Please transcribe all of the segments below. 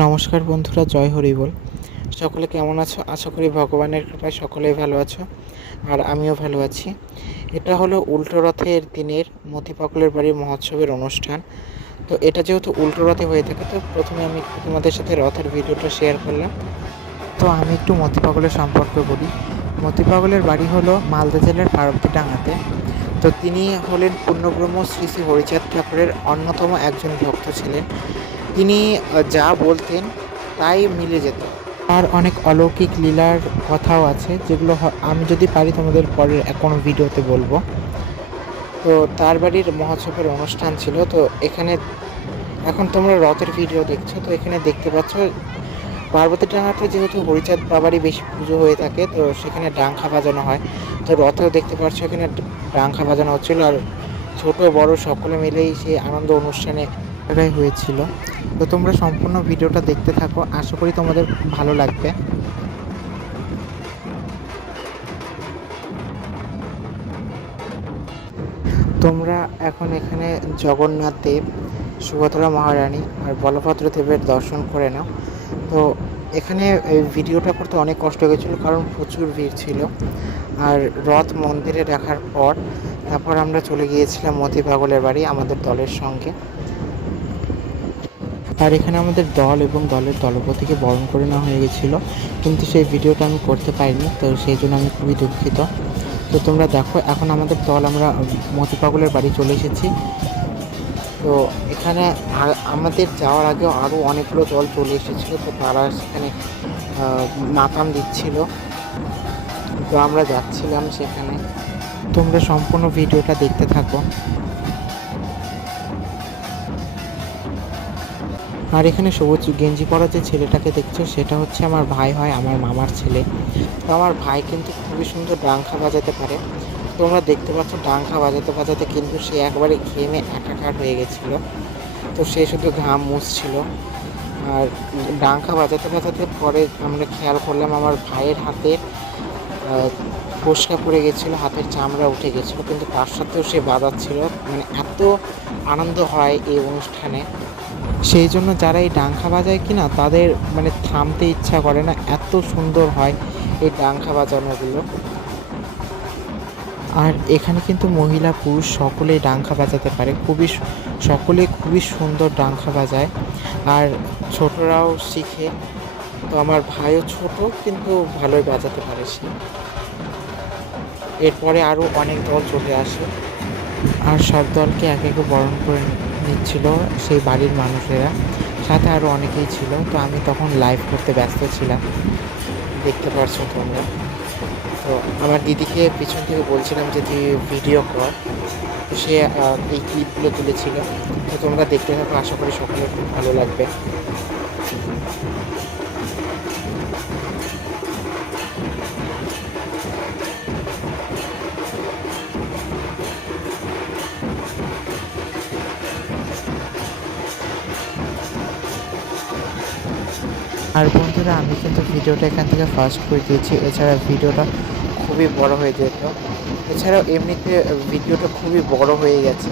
নমস্কার বন্ধুরা, জয় হরি বল। সকলে কেমন আছো? আশা করি ভগবানের কৃপায় সকলেই ভালো আছো, আর আমিও ভালো আছি। এটা হলো উল্টো রথের দিনের মতি পাগলের বাড়ির মহোৎসবের অনুষ্ঠান। তো এটা যেহেতু উল্টো রথে হয়ে থাকে, তো প্রথমে আমি একটু তোমাদের সাথে রথের ভিডিওটা শেয়ার করলাম। তো আমি একটু মতি পাগলের সম্পর্কে বলি। মতি পাগলের বাড়ি হলো মালদা জেলার পার্বতীডাঙ্গাতে। তো তিনি হলেন পূর্ণব্রহ্ম শ্রী শ্রী হরিচাঁদ ঠাকুরের অন্যতম একজন ভক্ত ছিলেন। তিনি যা বলতেন তাই মিলে যেত। আর অনেক অলৌকিক লীলার কথাও আছে, যেগুলো আমি যদি পারি তোমাদের পরের কোনো ভিডিওতে বলবো। তো তার বাড়ির মহোৎসবের অনুষ্ঠান ছিল। তো এখানে এখন তোমরা রথের ভিডিও দেখছো, তো এখানে দেখতে পাচ্ছ পার্বতীডাঙ্গাতে যেহেতু হরিচাঁদ বাবারই বেশি পুজো হয়ে থাকে, তো সেখানে ডাংখা বাজানো হয়। তো রথেও দেখতে পাচ্ছ এখানে ডাংখা বাজানো হচ্ছিল, আর ছোট বড় সকলে মিলেই সেই আনন্দ অনুষ্ঠানে হয়েছিল। তো তোমরা সম্পূর্ণ ভিডিওটা দেখতে থাকো, আশা করি তোমাদের ভালো লাগবে। তোমরা এখন এখানে জগন্নাথ দেব, সুভদ্রা মহারানী আর বলভদ্র দেবের দর্শন করে নাও। তো এখানে এই ভিডিওটা করতে অনেক কষ্ট হয়ে গেছিলো, কারণ প্রচুর ভিড় ছিল। আর রথ মন্দিরে রাখার পর তারপর আমরা চলে গিয়েছিলাম মতি পাগলের বাড়ি আমাদের দলের সঙ্গে। আর এখানে আমাদের দল এবং দলের দলপতিকে বরণ করে নেওয়া হয়ে গেছিলো, কিন্তু সেই ভিডিওটা আমি করতে পারিনি, তো সেই জন্য আমি খুবই দুঃখিত। তো তোমরা দেখো, এখন আমাদের দল আমরা মতি পাগলের বাড়ি চলে এসেছি। তো এখানে আমাদের যাওয়ার আগেও আরও অনেকগুলো দল চলে এসেছিলো, তো তারা সেখানে মাকাম দিচ্ছিল। তো আমরা যাচ্ছিলাম সেখানে। তোমরা সম্পূর্ণ ভিডিওটা দেখতে থাকো। আর এখানে সবুজ গেঞ্জি পরা যে ছেলেটাকে দেখছো, সেটা হচ্ছে আমার ভাই হয়, আমার মামার ছেলে। তো আমার ভাই কিন্তু খুবই সুন্দর ডাংখা বাজাতে পারে। তোমরা দেখতে পাচ্ছ ডাংখা বাজাতে বাজাতে কিন্তু সে একবারে ঘেমে একাকার হয়ে গেছিলো। তো সে শুধু ঘাম মুছছিল। আর ডাংখা বাজাতে বাজাতে পরে আমরা খেয়াল করলাম আমার ভাইয়ের হাতের ফোসকা পড়ে গেছিলো, হাতের চামড়া উঠে গেছিলো, কিন্তু তার সাথেও সে বাজাচ্ছিল। মানে এত আনন্দ হয় এই অনুষ্ঠানে, সেই জন্য যারা এই ডাংখা বাজায় কিনা তাদের মানে থামতে ইচ্ছা করে না, এত সুন্দর হয় এই ডাংখা বাজানোগুলো। আর এখানে কিন্তু মহিলা পুরুষ সকলেই ডাংখা বাজাতে পারে, সকলে খুবই সুন্দর ডাংখা বাজায়, আর ছোটরাও শিখে। তো আমার ভাইও ছোট, কিন্তু ভালোই বাজাতে পারে সে। এরপরে আরও অনেক দল চলে আসে, আর সব দলকে একে একে বরণ করে নিচ্ছিল সেই বাড়ির মানুষেরা, সাথে আরও অনেকেই ছিল। তো আমি তখন লাইভ করতে ব্যস্ত ছিলাম, দেখতে পারছো তোমরা। তো আমার দিদিকে পিছন থেকে বলছিলাম যে তুই ভিডিও কর, তো সে এই ক্লিপগুলো তুলেছিল। তো তোমরা দেখতে থাকো, আশা করি সকলের খুব ভালো লাগবে। আর বন্ধুরা, আমি কিন্তু ভিডিওটা এখান থেকে ফাস্ট করে দিয়েছি, এছাড়া ভিডিওটা খুবই বড় হয়ে যেত। এছাড়াও এমনিতে ভিডিওটা খুবই বড় হয়ে গেছে।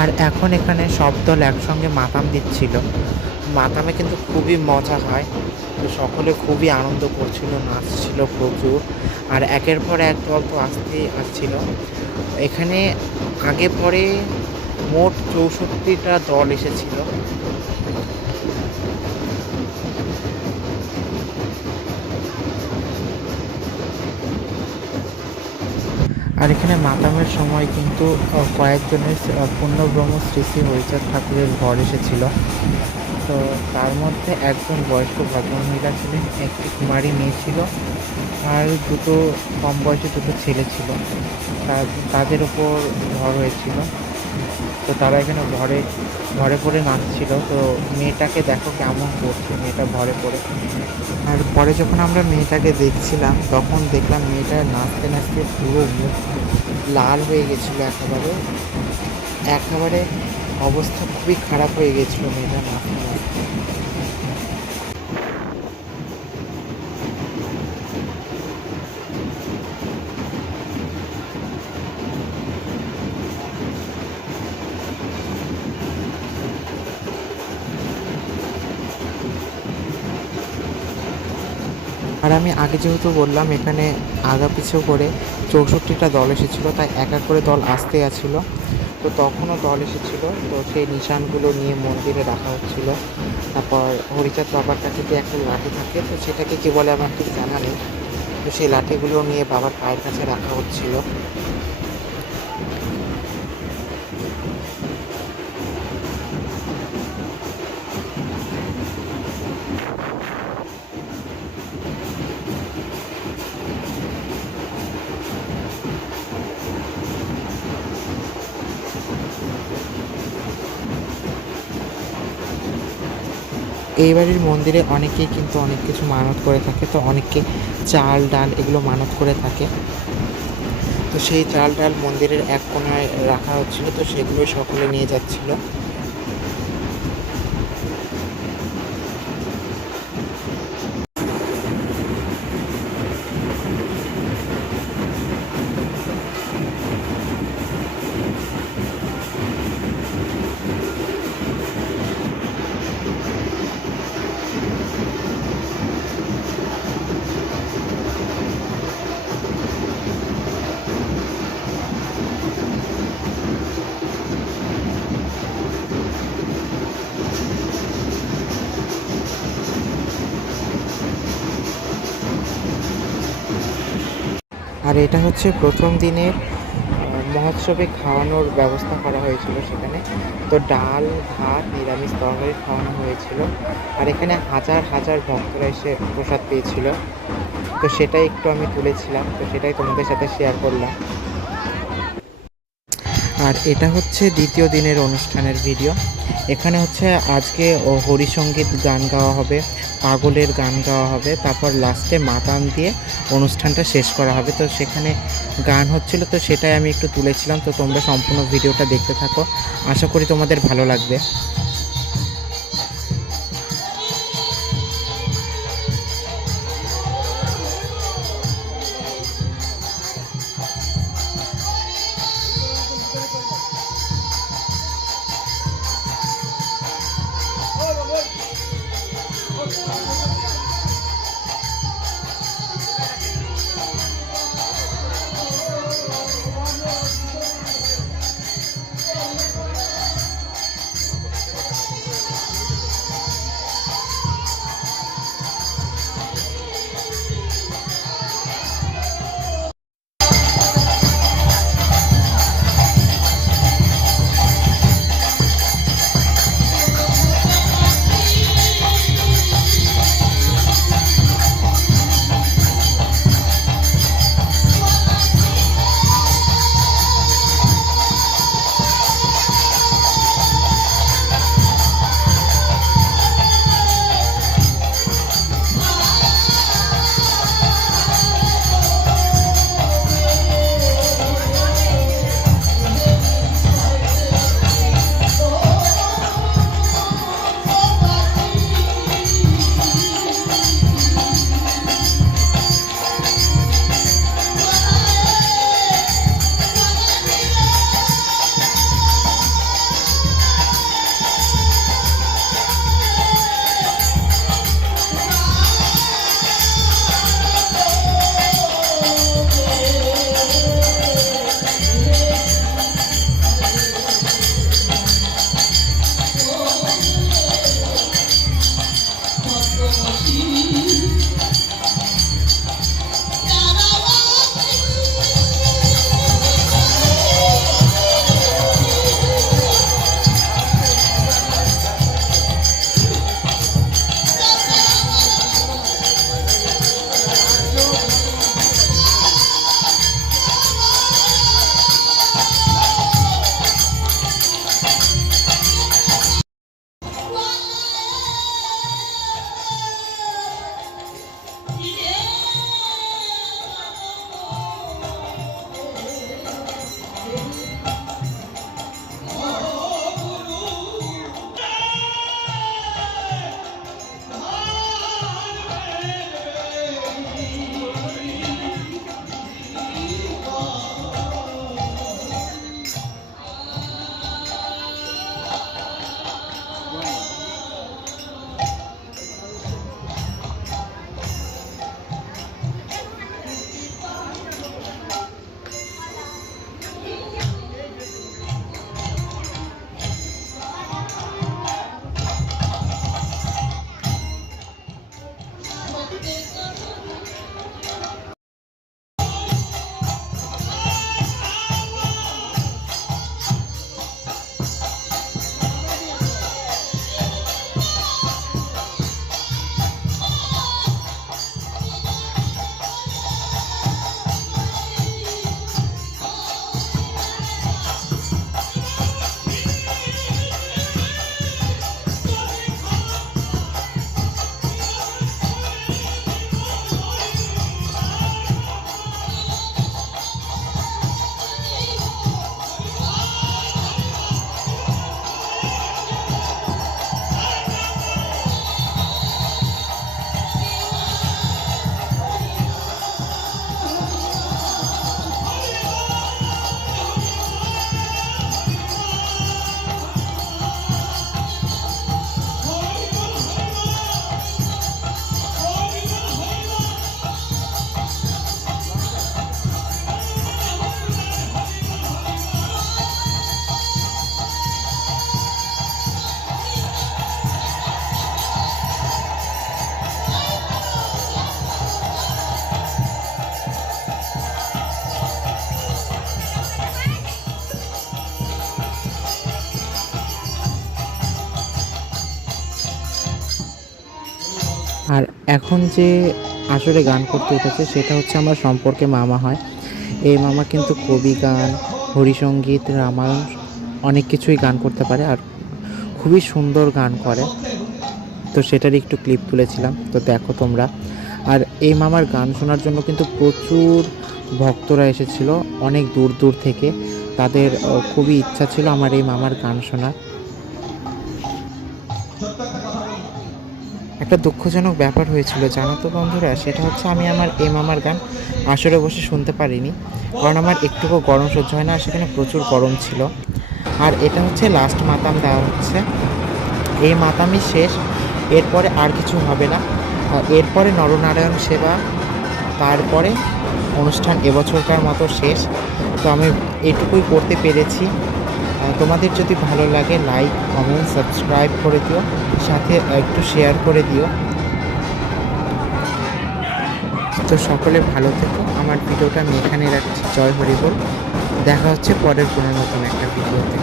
আর এখন এখানে সব দল একসঙ্গে মাতাম দিচ্ছিল। মাতামে কিন্তু খুবই মজা হয়, তো সকলে খুবই আনন্দ করছিল, নাচছিল প্রচুর। আর একের পর এক দল তো আসছিল এখানে। আগে পরে মোট 64টা দল এসেছিল। আর এখানে মাতামের সময় কিন্তু কয়েকজনের পূর্ণব্রহ্ম শ্রী শ্রী হরিচাঁদ ঠাকুরের ঘর এসেছিল। তো তার মধ্যে একজন বয়স্ক ভদ্রমহিলা ছিলেন, একটি কুমারী মেয়ে ছিল, আর দুটো কম বয়সী দুটো ছেলে ছিল। তাদের ওপর ভর হয়েছিল। তো তারা এখানে ঘরে ঘরে পড়ে নাচছিল। তো মেয়েটাকে দেখো কেমন করছে, মেয়েটা ঘরে পড়ে। আর পরে যখন আমরা মেয়েটাকে দেখছিলাম, তখন দেখলাম মেয়েটা নাচতে নাচতে পুরো মুখ লাল হয়ে গেছিলো, একেবারে একেবারে অবস্থা খুবই খারাপ হয়ে গেছিলো মেয়েটা নাচতে নাচতে। আর আমি আগে যেহেতু বললাম এখানে আগা পিছু করে 64টা দল এসেছিলো, তাই এক এক করে দল আসতে আসছিলো। তো তখনও দল এসেছিলো, তো সেই নিশানগুলো নিয়ে মন্দিরে রাখা হচ্ছিলো। তারপর হরিচাঁদ বাবার কাছে যে একটা লাঠি থাকে, তো সেটাকে কী বলে আমার ঠিক জানা নেই, তো সেই লাঠিগুলো নিয়ে বাবার পায়ের কাছে রাখা হচ্ছিলো। এই বাড়ির মন্দিরে অনেকেই কিন্তু অনেক কিছু মানত করে থাকে, তো অনেকে চাল ডাল এগুলো মানত করে থাকে। তো সেই চাল ডাল মন্দিরের এক কোণায় রাখা হচ্ছিল, তো সেগুলো সকলে নিয়ে যাচ্ছিল। আর এটা হচ্ছে প্রথম দিনের মহোৎসবে খাওয়ানোর ব্যবস্থা করা হয়েছিল সেখানে। তো ডাল ভাত নিরামিষ তরকারি খাওয়ানো হয়েছিল, আর এখানে হাজার হাজার ভক্তরা এসে প্রসাদ পেয়েছিল। তো সেটাই একটু আমি তুলেছিলাম, তো সেটাই তোমাদের সাথে শেয়ার করলাম। আর এটা হচ্ছে দ্বিতীয় দিনের অনুষ্ঠানের ভিডিও। এখানে হচ্ছে আজকে হরিসঙ্গীত গান গাওয়া হবে, পাগলের গান গাওয়া হবে, তারপর লাস্টে মাতান দিয়ে অনুষ্ঠানটা শেষ করা হবে। তো সেখানে গান হচ্ছিল, তো সেটাই আমি একটু তুলেছিলাম। তো তোমরা সম্পূর্ণ ভিডিওটা দেখতে থাকো, আশা করি তোমাদের ভালো লাগবে। আর এখন যে আসলে গান করতে উঠেছে সেটা হচ্ছে আমার সম্পর্কে মামা হয়। এই মামা কিন্তু কবি গান, হরিসঙ্গীত, রামায়ণ অনেক কিছুই গান করতে পারে আর খুবই সুন্দর গান করে। তো সেটারই একটু ক্লিপ তুলেছিলাম, তো দেখো তোমরা। আর এই মামার গান শোনার জন্য কিন্তু প্রচুর ভক্তরা এসেছিল অনেক দূর দূর থেকে। তাদের খুবই ইচ্ছা ছিল আমার এই মামার গান শোনার। একটা দুঃখজনক ব্যাপার হয়েছিল জানো তো বন্ধুরা, সেটা হচ্ছে আমি আমার এই মামার গান আসরে বসে শুনতে পারিনি, কারণ আমার একটুকু গরম সহ্য হয় না, সেখানে প্রচুর গরম ছিল। আর এটা হচ্ছে লাস্ট মাতাম দেওয়া হচ্ছে, এই মাতামই শেষ, এরপরে আর কিছু হবে না। এরপরে নরনারায়ণ সেবা, তারপরে অনুষ্ঠান এবছরকার মতো শেষ। তো আমি এটুকুই করতে পেরেছি। তোমাদের যদি ভালো লাগে লাইক, কমেন্ট, সাবস্ক্রাইব করে দিও, সাথে একটু শেয়ার করে দিও। তো সকলে ভালো থেকো। আমার ভিডিওটা আমি এখানে রাখছি। জয় হরি বল। দেখা হচ্ছে পরের কোনো নতুন একটা ভিডিওতে।